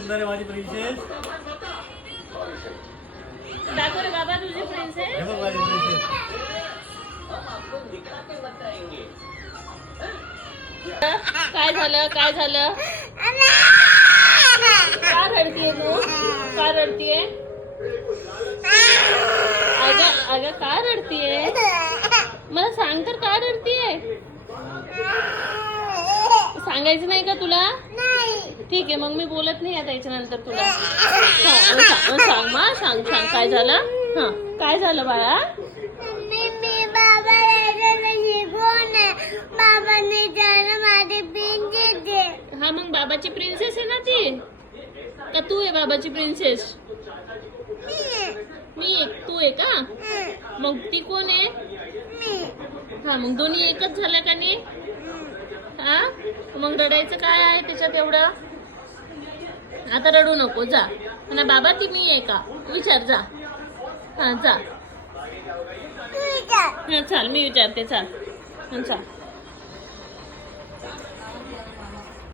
सुंदर आहे माझी प्रिन्सेस. दाखव रे बाबा तुझी प्रिन्सेस. हे बघ माझी प्रिन्सेस. काय झालं काय झालं? का रडतीये तू? का रडतीये? अगं अगं का रडतीये? मला सांग तर का रडतीये? सांगायचं नाही का तुला? ठीक आहे मग मी बोलत नाही आता याच्यानंतर तुला. सांग मा सांग सांग काय झालं? हा काय झालं बाळा? हा मग बाबाची प्रिन्सेस आहे ना ती का तू आहे बाबाची प्रिन्सेस? मी एक तू आहे का? मग ती कोण आहे? हा मग दोन्ही एकच झालं का नाही? हा मग रडायचं काय आहे त्याच्यात एवढं? आता रडू नको जा. ना बाबा ती मी आहे का विचार जा. हा जा. चाल मी विचारते चाल. चाल